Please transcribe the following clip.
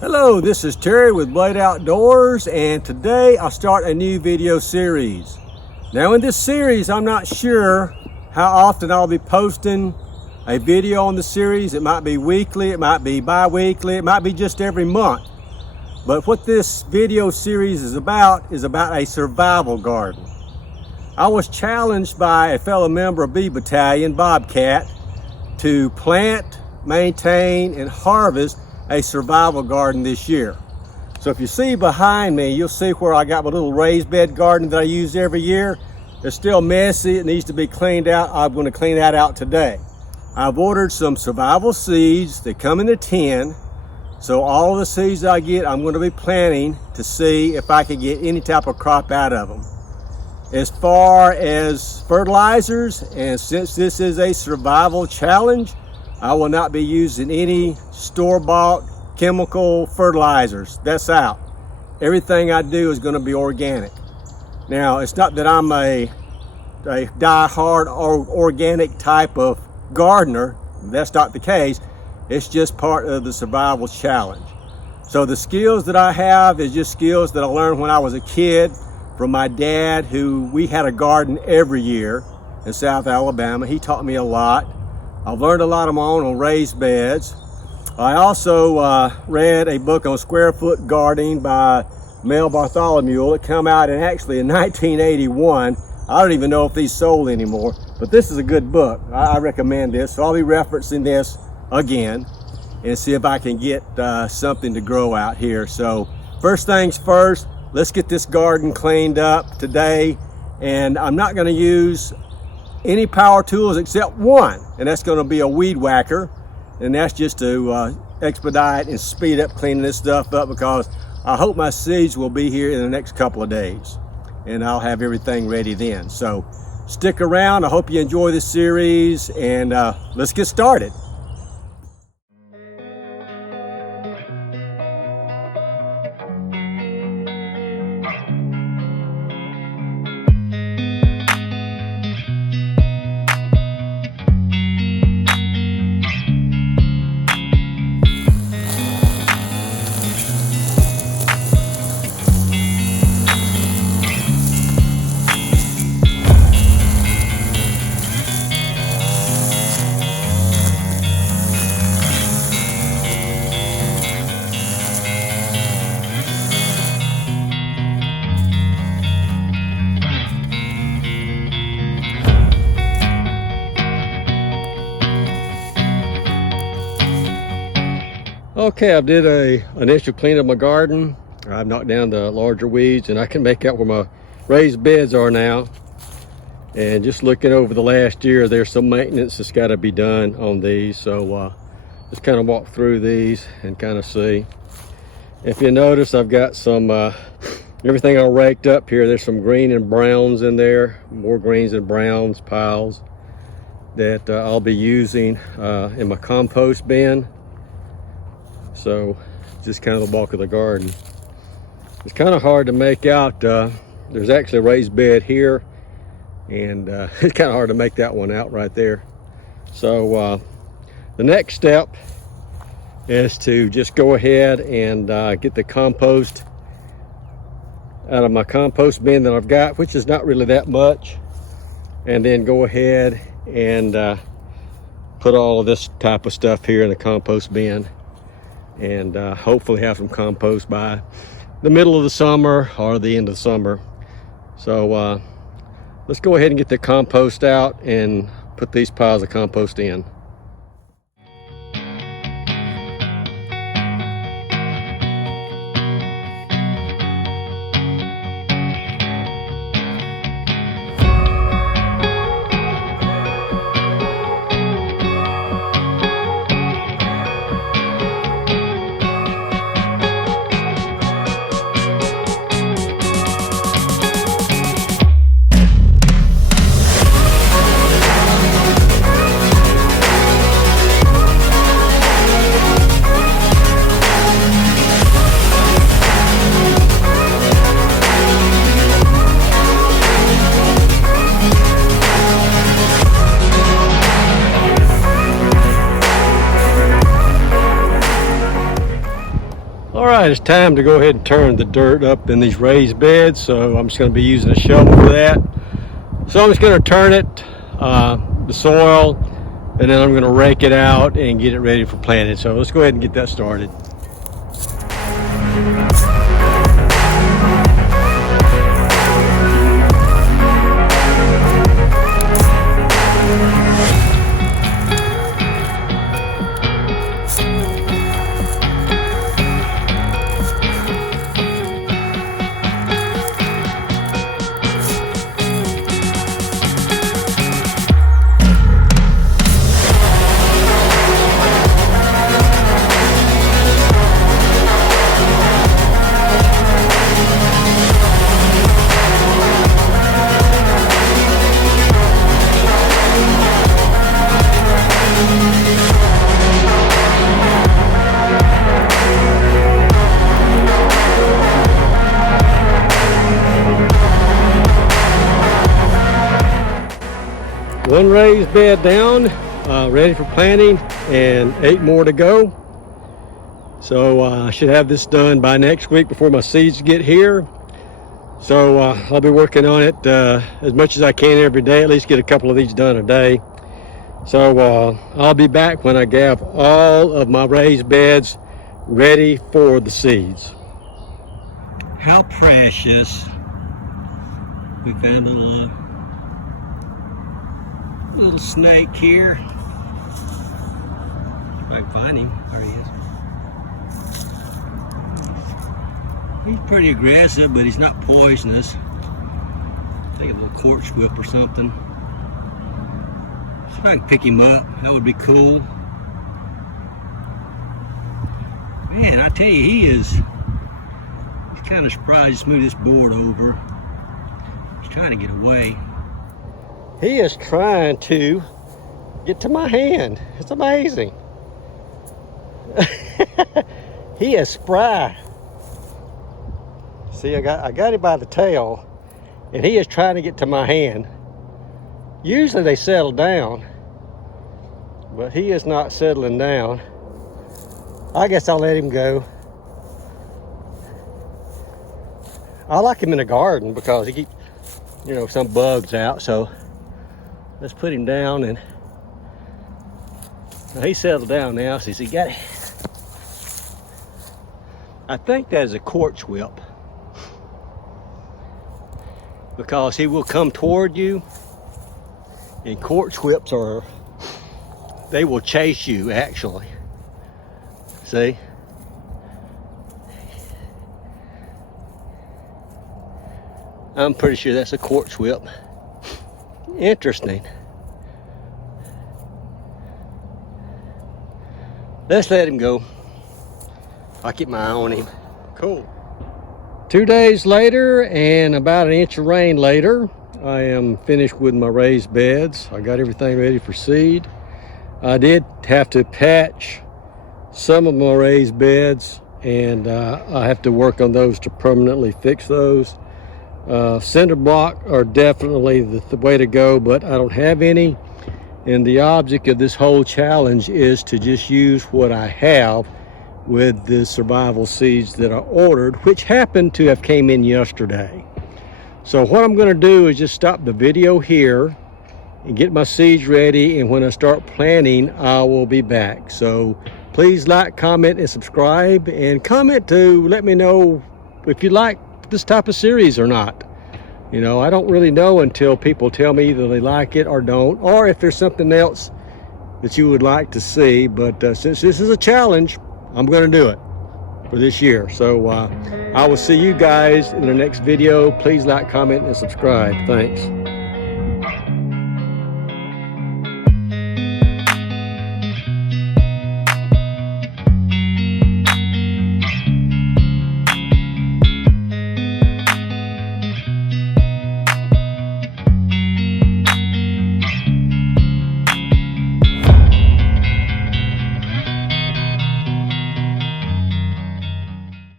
Hello, this is Terry with Blade Outdoors, and today I'll start a new video series. Now in this series, I'm not sure how often I'll be posting a video on the series. It might be weekly, it might be bi-weekly, it might be just every month. But what this video series is about a survival garden. I was challenged by a fellow member of B Battalion, Bobcat, to plant, maintain, and harvest a survival garden this year. So if you see behind me, you'll see where I got my little raised bed garden that I use every year. It's still messy, it needs to be cleaned out. I'm going to clean that out today. I've ordered some survival seeds. They come in a tin. So all the seeds I get, I'm going to be planting to see if I can get any type of crop out of them. As far as fertilizers, and since this is a survival challenge, I will not be using any store-bought chemical fertilizers. That's out. Everything I do is going to be organic. Now, it's not that I'm a die-hard or organic type of gardener. That's not the case. It's just part of the survival challenge. So the skills that I have is just skills that I learned when I was a kid from my dad, who we had a garden every year in South Alabama. He taught me a lot. I've learned a lot of my own on raised beds. I also read a book on square foot gardening by Mel Bartholomew. It came out in 1981. I don't even know if these sold anymore, but this is a good book. I recommend this. So I'll be referencing this again and see if I can get something to grow out here. So first things first, let's get this garden cleaned up today. And I'm not going to use any power tools except one, and that's going to be a weed whacker, and that's just to expedite and speed up cleaning this stuff up, because I hope my seeds will be here in the next couple of days and I'll have everything ready then. So stick around. I hope you enjoy this series, and let's get started. Okay, I did a initial clean of my garden. I've knocked down the larger weeds, and I can make out where my raised beds are now. And just looking over the last year, there's some maintenance that's got to be done on these. So just kind of walk through these and kind of see. If you notice, I've got some everything all raked up here. There's some green and browns in there, more greens and browns piles that I'll be using in my compost bin. So just kind of the bulk of the garden. It's kind of hard to make out. There's actually a raised bed here, and it's kind of hard to make that one out right there. So the next step is to just go ahead and get the compost out of my compost bin that I've got, which is not really that much, and then go ahead and put all of this type of stuff here in the compost bin, and hopefully have some compost by the middle of the summer or the end of the summer. So let's go ahead and get the compost out and put these piles of compost in. All right, it's time to go ahead and turn the dirt up in these raised beds. So I'm just going to be using a shovel for that. So I'm just going to turn it, the soil, and then I'm going to rake it out and get it ready for planting. So let's go ahead and get that started. One raised bed down, ready for planting, and 8 more to go. So I should have this done by next week before my seeds get here. So I'll be working on it as much as I can every day, at least get a couple of these done a day. So I'll be back when I have all of my raised beds ready for the seeds. How precious. We found a little snake here. If I can find him. There he is. He's pretty aggressive, but he's not poisonous. I think a little corpse whip or something. See if I can pick him up. That would be cool. Man, I tell you, he's kind of surprised. Just move this board over. He's trying to get away. He is trying to get to my hand. It's amazing. He is spry. See, I got him by the tail, and he is trying to get to my hand. Usually they settle down, but he is not settling down. I guess I'll let him go. I like him in the garden because he keeps, some bugs out, so let's put him down, and he's settled down now. So he got it. I think that is a corpse whip, because he will come toward you, and corpse whips they will chase you actually. See? I'm pretty sure that's a corpse whip. Interesting. Let's let him go. I'll keep my eye on him. Cool. 2 days later and about 1 inch of rain later, I am finished with my raised beds. I got everything ready for seed. I did have to patch some of my raised beds, and I have to work on those to permanently fix those. Cinder block are definitely the way to go, but I don't have any, and the object of this whole challenge is to just use what I have with the survival seeds that I ordered, which happened to have came in yesterday. So what I'm going to do is just stop the video here and get my seeds ready, and when I start planting, I will be back. So please like, comment, and subscribe, and comment to let me know if you like this type of series or not. I don't really know until people tell me either they like it or don't, or if there's something else that you would like to see. But since this is a challenge, I'm going to do it for this year. So I will see you guys in the next video. Please like, comment, and subscribe. Thanks.